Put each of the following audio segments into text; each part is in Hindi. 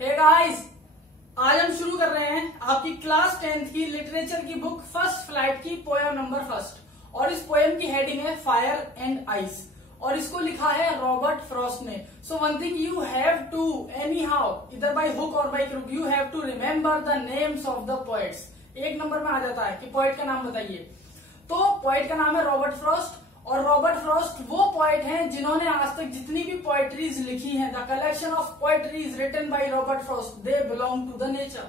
हे गाइस, आज हम शुरू कर रहे हैं आपकी क्लास 10th की लिटरेचर की बुक फर्स्ट फ्लाइट की पोएम नंबर फर्स्ट। और इस पोएम की हेडिंग है फायर एंड आइस और इसको लिखा है रॉबर्ट फ्रॉस्ट ने। So one thing you have to anyhow इधर by hook or by crook you have to remember the names of the poets. एक नंबर में आ जाता है कि पोएट का नाम बताइए। तो पोएट का नाम है रॉबर्ट फ्रॉस्ट और रॉबर्ट फ्रॉस्ट वो पोएट हैं जिन्होंने आज तक जितनी भी पोएट्रीज लिखी हैं, the collection of poetries written by Robert Frost, they belong to the nature.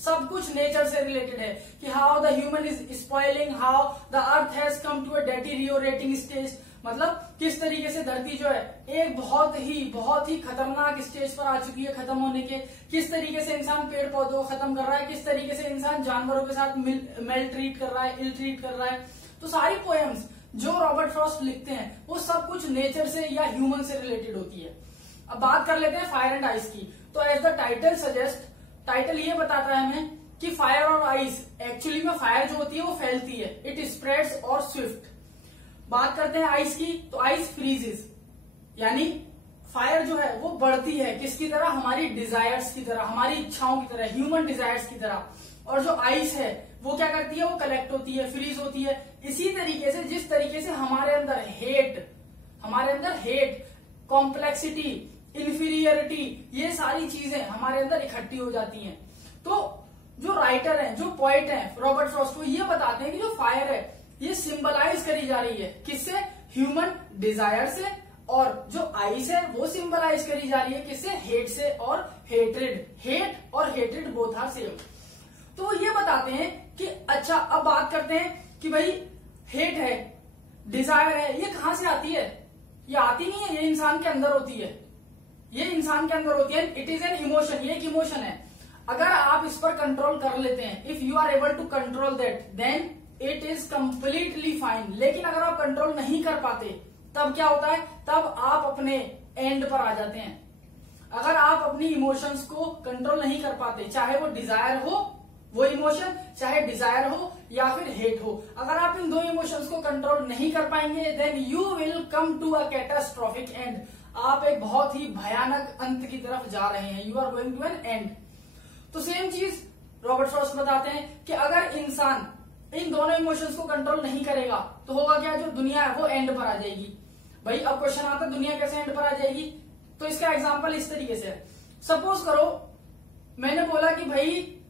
सब कुछ नेचर से रिलेटेड है कि how the human is spoiling, how the earth has come to a deteriorating stage. मतलब किस तरीके से धरती जो है एक बहुत ही खतरनाक स्टेज पर आ चुकी है खत्म होने के। किस तरीके से इंसान पेड़ पौधों को खत्म कर रहा है, किस तरीके से इंसान जानवरों के साथ मेल ट्रीट कर रहा है, इल ट्रीट कर रहा है। तो सारी पोएम्स जो रॉबर्ट फ्रॉस्ट लिखते हैं वो सब कुछ नेचर से या ह्यूमन से रिलेटेड होती है। अब बात कर लेते हैं फायर एंड आइस की। तो as the title suggest, title ये बताता है हमें कि फायर और आइस एक्चुअली में फायर जो होती है वो फैलती है, इट स्प्रेड्स और स्विफ्ट। बात करते हैं आइस की, तो आइस फ्रीजेस, यानी फायर जो है वो बढ़ती है किसकी तरह, हमारी डिजायर्स की तरह, हमारी इच्छाओं की तरह, ह्यूमन डिजायर्स की तरह। और जो आइस है वो क्या करती है, वो कलेक्ट होती है, फ्रीज होती है। इसी तरीके से जिस तरीके से हमारे अंदर हेट, कॉम्प्लेक्सिटी, इंफीरियरिटी, ये सारी चीजें हमारे अंदर इकट्ठी हो जाती हैं। तो जो राइटर हैं, जो पोएट हैं रॉबर्ट फ्रॉस्ट, वो ये बताते हैं कि जो फायर है ये सिंबलाइज करी जा रही है किससे, ह्यूमन डिजायर से। और जो आइस है वो सिंबलाइज करी जा रही है किससे, हेट से और हेट्रेड। हेट और हेट्रेड बोथ आर सेम। तो वो ये बताते हैं कि अच्छा, अब बात करते हैं कि भाई हेट है, डिजायर है, ये कहां से आती है। ये आती नहीं है, ये इंसान के अंदर होती है, ये इंसान के अंदर होती है। इट इज एन इमोशन, ये एक इमोशन है। अगर आप इस पर कंट्रोल कर लेते हैं, if you are able to control that, then it is completely fine. लेकिन अगर आप कंट्रोल नहीं कर पाते तब क्या होता है, तब आप अपने एंड पर आ जाते हैं। अगर आप अपनी इमोशंस को कंट्रोल नहीं कर पाते, चाहे वो डिजायर हो वो इमोशन, चाहे डिजायर हो या फिर हेट हो, अगर आप इन दो इमोशंस को कंट्रोल नहीं कर पाएंगे, then you will come to a catastrophic end. आप एक बहुत ही भयानक अंत की तरफ जा रहे हैं, you are going to an end. तो सेम चीज रॉबर्ट फ्रॉस्ट बताते हैं कि अगर इंसान इन दोनों इमोशंस को कंट्रोल नहीं करेगा तो होगा क्या, जो दुनिया है वो एंड पर आ जाएगी। भाई अब क्वेश्चन आता है दुनिया कैसे एंड पर आ जाएगी। तो इसका एग्जांपल इस तरीके से, सपोज करो मैंने बोला कि भाई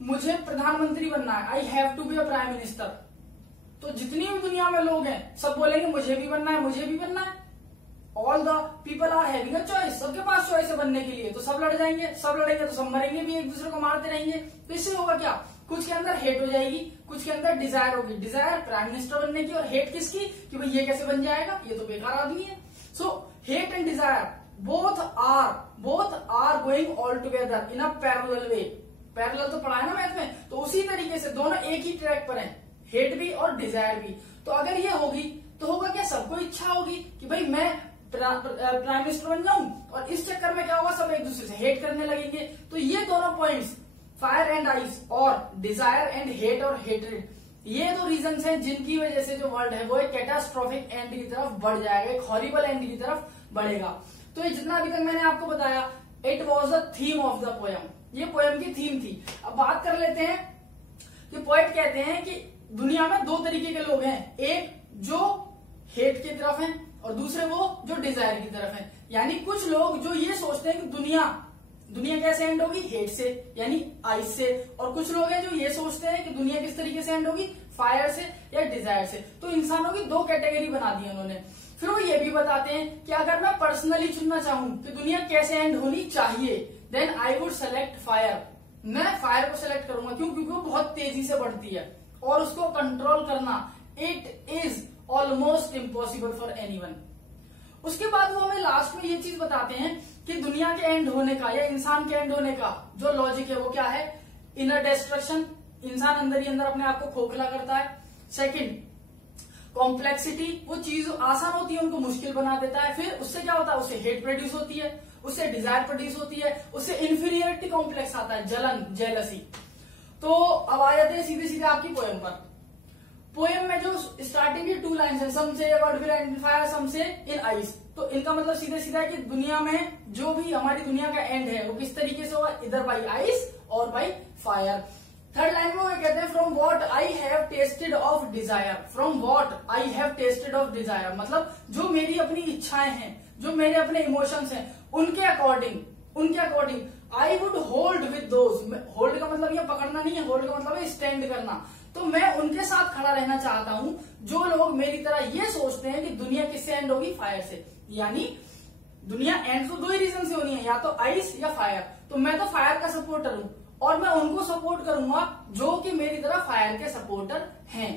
मुझे प्रधानमंत्री बनना है, I have to be a prime minister. तो जितनी भी दुनिया में लोग हैं सब बोलेंगे मुझे भी बनना है, मुझे भी बनना है। All the people are having a choice, सबके पास चॉइस है बनने के लिए। तो सब लड़ जाएंगे, सब लड़ेंगे तो सब मरेंगे भी, एक दूसरे को मारते रहेंगे। तो इससे होगा क्या, कुछ के अंदर हेट हो जाएगी, कुछ के अंदर डिजायर होगी। डिजायर प्राइम मिनिस्टर बनने की और हेट किसकी, कि भाई ये कैसे बन जाएगा, ये तो बेकार आदमी है। So hate and desire both are going all together in a parallel way. Parallel तो पढ़ा है ना मैथ में, तो उसी तरीके से दोनों एक ही ट्रैक पर हैं, हेट भी और डिजायर भी। तो अगर ये होगी तो होगा क्या, सबको इच्छा होगी कि भाई मैं प्राइम मिनिस्टर बन जाऊं, और इस चक्कर में क्या होगा, सब एक दूसरे से हेट करने लगेंगे। तो ये दोनों पॉइंट्स, फायर एंड आइस और डिजायर एंड हेट और हेट्रेड, ये दो रीजंस हैं जिनकी वजह से जो वर्ल्ड है वो एक कैटास्ट्रॉफिक एंड की तरफ बढ़ जाएगा, एक हॉरिबल एंड की तरफ बढ़ेगा। तो ये जितना अभी तक मैंने आपको बताया, it was the theme of the poem, ये पोएम की थीम थी। अब बात कर लेते हैं कि पोएट कहते हैं कि दुनिया में दो तरीके के लोग हैं, एक जो हेट की तरफ हैं और दूसरे वो जो डिजायर की तरफ हैं। यानी कुछ लोग जो ये सोचते हैं कि दुनिया कैसे एंड होगी, हेट से यानी आइस से, और कुछ लोग हैं जो ये सोचते हैं कि दुनिया किस तरीके से एंड होगी, फायर से या डिजायर से। तो इंसानों की दो कैटेगरी बना दी उन्होंने। फिर वो ये भी बताते हैं कि अगर मैं पर्सनली चुनना चाहूं कि दुनिया कैसे एंड होनी चाहिए, then I would select fire. मैं फायर को सेलेक्ट करूंगा, क्यों, क्योंकि वो बहुत तेजी से बढ़ती है और उसको कंट्रोल करना it is almost impossible for anyone. उसके बाद वो हमें लास्ट में ये चीज बताते हैं कि दुनिया के एंड होने का या इंसान के एंड होने का जो लॉजिक है वो क्या है, इनर डिस्ट्रक्शन, इंसान अंदर ही अंदर अपने आप को खोखला करता है। सेकंड, कॉम्प्लेक्सिटी, वो चीज आसान होती है उनको मुश्किल बना देता है। फिर उससे क्या होता है, उससे हेट प्रोड्यूस होती है, उससे डिजायर प्रोड्यूस होती है, उससे इंफीरियरिटी कॉम्प्लेक्स आता है, जलन, जेलसी। तो अब आ जाते हैं सीधे सीधे आपकी पोएम पर। पोएम में जो स्टार्टिंग की 2 लाइन्स है, सम से वर्ड विल एंड फायर, सम से इन आइस, तो इनका मतलब सीधा सीधा है कि दुनिया में जो भी हमारी दुनिया का एंड है वो किस तरीके से होगा, इधर बाई आइस और बाई फायर। थर्ड लाइन में वो कहते हैं from what I have tested of desire, from what I have tested of desire, मतलब जो मेरी अपनी इच्छाएं हैं, जो मेरे अपने इमोशंस हैं, उनके according I would hold with those. Hold का मतलब ये पकड़ना नहीं है, होल्ड का मतलब है स्टैंड करना। तो मैं उनके साथ खड़ा रहना चाहता हूं जो लोग मेरी तरह ये सोचते हैं कि दुनिया किससे एंड होगी, फायर से। यानी दुनिया एंड तो दो ही रीजन से होनी है, या तो आइस या फायर। तो मैं तो फायर का सपोर्टर हूं और मैं उनको सपोर्ट करूंगा जो कि मेरी तरह फायर के सपोर्टर हैं।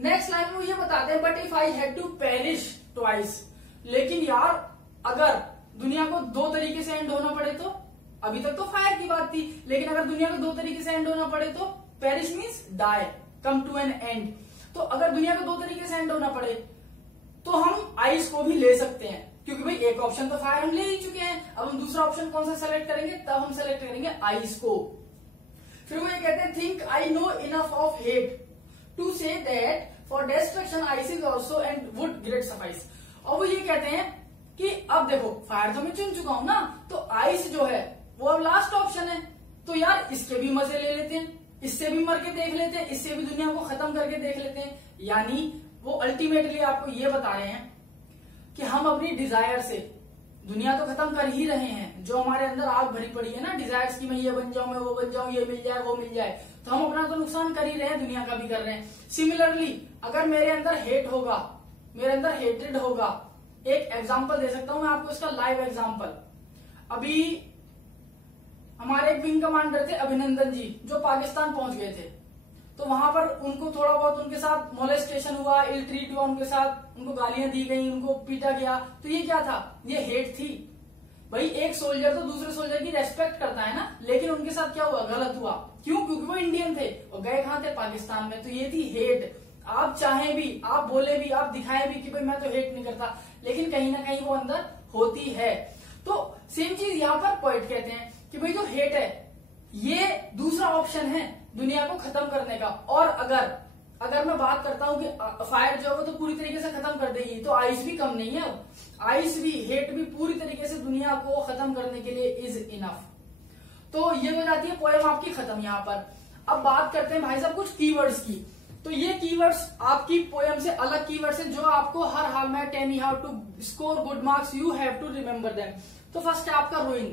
नेक्स्ट लाइन में ये बताते हैं but if I had to perish twice, लेकिन यार अगर दुनिया को दो तरीके से एंड होना पड़े तो, अभी तक तो फायर की बात थी, लेकिन अगर दुनिया को दो तरीके से एंड होना पड़े तो perish means die, come to an end. तो अगर दुनिया को दो तरीके से एंड होना पड़े तो हम आइस को भी ले सकते हैं, क्योंकि भाई एक ऑप्शन तो फायर हम ले ही चुके हैं। अब हम दूसरा ऑप्शन कौन सा सेलेक्ट करेंगे, तब हम सेलेक्ट करेंगे आइस को। फिर वो ये कहते हैं think I know enough of hate to say that for destruction ice is also and would great suffice. और वो ये कहते हैं कि अब देखो फायर तो मैं चुन चुका हूं ना, तो आइस जो है वो अब लास्ट ऑप्शन है, तो यार इसके भी मजे ले लेते हैं, इससे भी मर के देख लेते हैं, इससे भी दुनिया को खत्म करके देख लेते हैं। यानी वो अल्टीमेटली आपको ये बता रहे हैं कि हम अपनी डिजायर से दुनिया तो खत्म कर ही रहे हैं। जो हमारे अंदर आग भरी पड़ी है ना डिजायर्स की, मैं ये बन जाऊं, मैं वो बन जाऊं, ये मिल जाए वो मिल जाए, तो हम अपना तो नुकसान कर ही रहे हैं, दुनिया का भी कर रहे हैं। सिमिलरली अगर मेरे अंदर हेट होगा, मेरे अंदर हेट्रेड होगा, एक एग्जाम्पल दे सकता हूं मैं आपको इसका लाइव एग्जाम्पल। अभी हमारे एक विंग कमांडर थे अभिनंदन जी, जो पाकिस्तान पहुंच गए थे, तो वहां पर उनको थोड़ा बहुत उनके साथ मोलेस्टेशन हुआ, इल ट्रीट हुआ उनके साथ, उनको गालियां दी गई, उनको पीटा गया। तो ये क्या था, ये हेट थी। भाई एक सोल्जर तो दूसरे सोल्जर की रेस्पेक्ट करता है ना, लेकिन उनके साथ क्या हुआ, गलत हुआ। क्यों, क्योंकि वो इंडियन थे और गए कहां थे, पाकिस्तान में। तो ये थी हेट। आप चाहे भी, आप बोले भी, आप दिखाए भी कि भाई मैं तो हेट नहीं करता, लेकिन कहीं ना कहीं वो अंदर होती है। तो सेम चीज यहाँ पर पॉइंट कहते हैं कि भाई जो हेट है ये दूसरा ऑप्शन है दुनिया को खत्म करने का। और अगर मैं बात करता हूं कि फायर जो है वो तो पूरी तरीके से खत्म कर देगी, तो आइस भी कम नहीं है। अब आइस भी, हेट भी पूरी तरीके से दुनिया को खत्म करने के लिए इज इनफ। तो ये हो जाती है पोएम आपकी खत्म यहाँ पर। अब बात करते हैं भाई साहब कुछ कीवर्ड्स की। तो ये कीवर्ड्स आपकी पोएम से अलग कीवर्ड्स हैं जो आपको हर हाल में ten you have to score good marks, you have to remember them. तो फर्स्ट है आपका रूइन,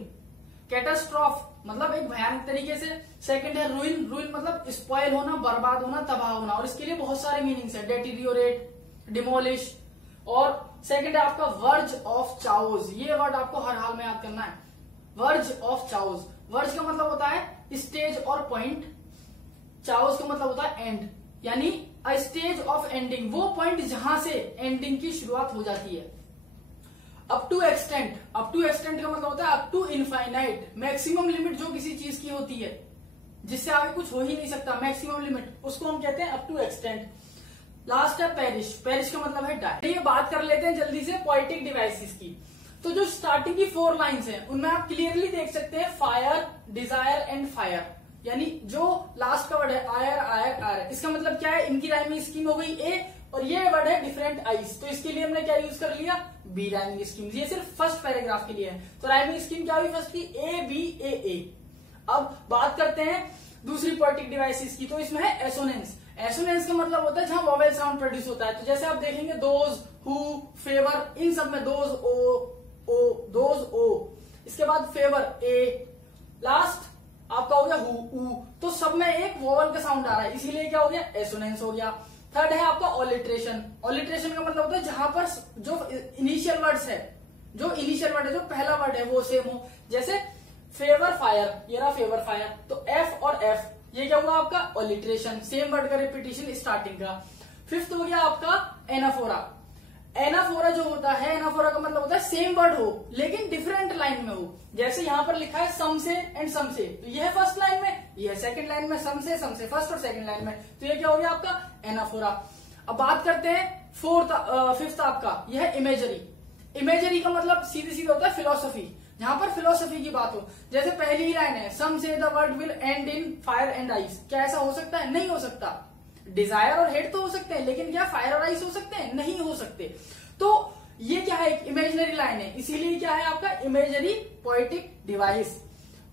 कैटास्ट्रॉफ मतलब एक भयानक तरीके से। सेकंड है रूइन, रूइन मतलब स्पॉइल होना, बर्बाद होना, तबाह होना, और इसके लिए बहुत सारे मीनिंग्स है, डेटीरियोरेट, डिमोलिश। और सेकंड है आपका वर्ज ऑफ चाओज, ये वर्ड आपको हर हाल में याद करना है, वर्ज ऑफ चाओज। वर्ज का मतलब होता है स्टेज और पॉइंट, चाओज का मतलब होता है एंड, यानी अ स्टेज ऑफ एंडिंग, वो पॉइंट जहां से एंडिंग की शुरुआत हो जाती है। Up to extent, up to extent का मतलब होता है up to infinite, maximum limit जो किसी चीज की होती है जिससे आगे कुछ हो ही नहीं सकता, मैक्सिमम लिमिट, उसको हम कहते हैं अप टू एक्सटेंट। लास्ट है पेरिश, पेरिश का मतलब है डाई। ये बात कर लेते हैं जल्दी से पोएटिक डिवाइसेस की। तो जो स्टार्टिंग की 4 लाइन्स हैं उनमें आप क्लियरली देख सकते हैं फायर, डिजायर एंड फायर, यानी जो लास्ट का वर्ड है आयर आयर आयर, इसका मतलब क्या है, इनकी राइमिंग स्कीम हो गई ए, और ये वर्ड है डिफरेंट आइज, तो इसके लिए हमने क्या यूज कर लिया, बी राइमिंग स्कीम। ये सिर्फ फर्स्ट पैराग्राफ के लिए है, तो राइमिंग स्कीम क्या हुई फर्स्ट की, ए बी ए ए। अब बात करते हैं दूसरी पोएटिक डिवाइसेस की, तो इसमें है एसोनेंस। एसोनेंस का मतलब होता है जहां वोवेल साउंड प्रोड्यूस होता है। तो जैसे आप देखेंगे दोज, हु, फेवर, इन सब में दोज ओ, दोज ओ, इसके बाद फेवर ए, लास्ट आपका हो गया हु ऊ, तो सब में एक वोवेल का साउंड आ रहा है, इसीलिए क्या हो गया, एसोनेंस हो गया। थर्ड है आपका ऑलिट्रेशन। ऑलिट्रेशन का मतलब होता है जहां पर जो इनिशियल वर्ड्स है, जो इनिशियल वर्ड है, जो पहला वर्ड है वो सेम हो। जैसे फेवर फायर, ये रहा फेवर फायर, तो एफ और एफ, ये क्या हुआ आपका ऑलिट्रेशन, सेम वर्ड का रिपीटिशन स्टार्टिंग का। फिफ्थ हो गया आपका एनाफोरा। एनाफोरा जो होता है, एनाफोरा का मतलब होता है सेम वर्ड हो लेकिन डिफरेंट लाइन में हो। जैसे यहां पर लिखा है सम से एंड सम से, तो ये है फर्स्ट लाइन में, ये है सेकंड लाइन में, सम से फर्स्ट और सेकंड लाइन में, तो ये क्या हो गया आपका एनाफोरा। अब बात करते हैं फिफ्थ आपका, यह है इमेजरी। इमेजरी का मतलब सीधे सीधे होता है फिलोसफी, जहां पर फिलोसफी की बात हो। जैसे पहली ही लाइन है सम से the world will and in fire and ice, क्या ऐसा हो सकता है, नहीं हो सकता। डिजायर और हेट तो हो सकते हैं, लेकिन क्या फायर और आइस हो सकते हैं, नहीं हो सकते। तो ये क्या है, एक इमेजिनरी लाइन है, इसीलिए क्या है आपका इमेजरी पोएटिक डिवाइस।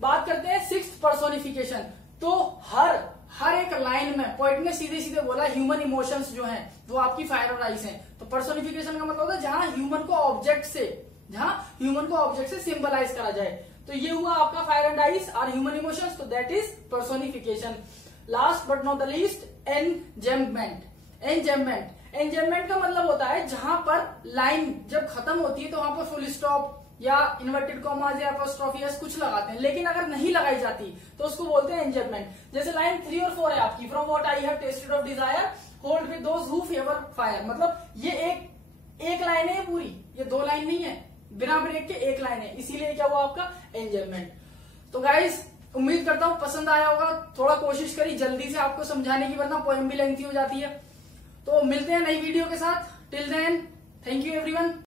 बात करते हैं सिक्स्थ पर्सोनिफिकेशन। तो हर एक लाइन में पोएट ने सीधे सीधे बोला ह्यूमन इमोशंस जो हैं वो आपकी फायर और आइस हैं। तो पर्सोनिफिकेशन का मतलब होता है जहां ह्यूमन को ऑब्जेक्ट से सिंबलाइज करा जाए। तो ये हुआ आपका फायर एंड आइस और ह्यूमन इमोशंस, तो that is personification. Last but not the least enjambment. Enjambment का मतलब होता है जहां पर लाइन जब खत्म होती है तो वहां पर फुल स्टॉप या इन्वर्टेड कॉमास या एपोस्ट्रोफी कुछ लगाते हैं, लेकिन अगर नहीं लगाई जाती तो उसको बोलते हैं एनजेम्पमेंट। जैसे लाइन 3 और 4 है आपकी, from what I have tested of desire hold with those who favour fire. मतलब ये एक लाइन है पूरी, ये 2 लाइन नहीं है, बिना ब्रेक के 1 लाइन है, इसीलिए क्या हुआ आपका एनजेम्पमेंट। तो गाइस उम्मीद करता हूं पसंद आया होगा। थोड़ा कोशिश करी जल्दी से आपको समझाने की, वरना पोएम भी लेंथी हो जाती है। तो मिलते हैं नई वीडियो के साथ। Till then thank you everyone.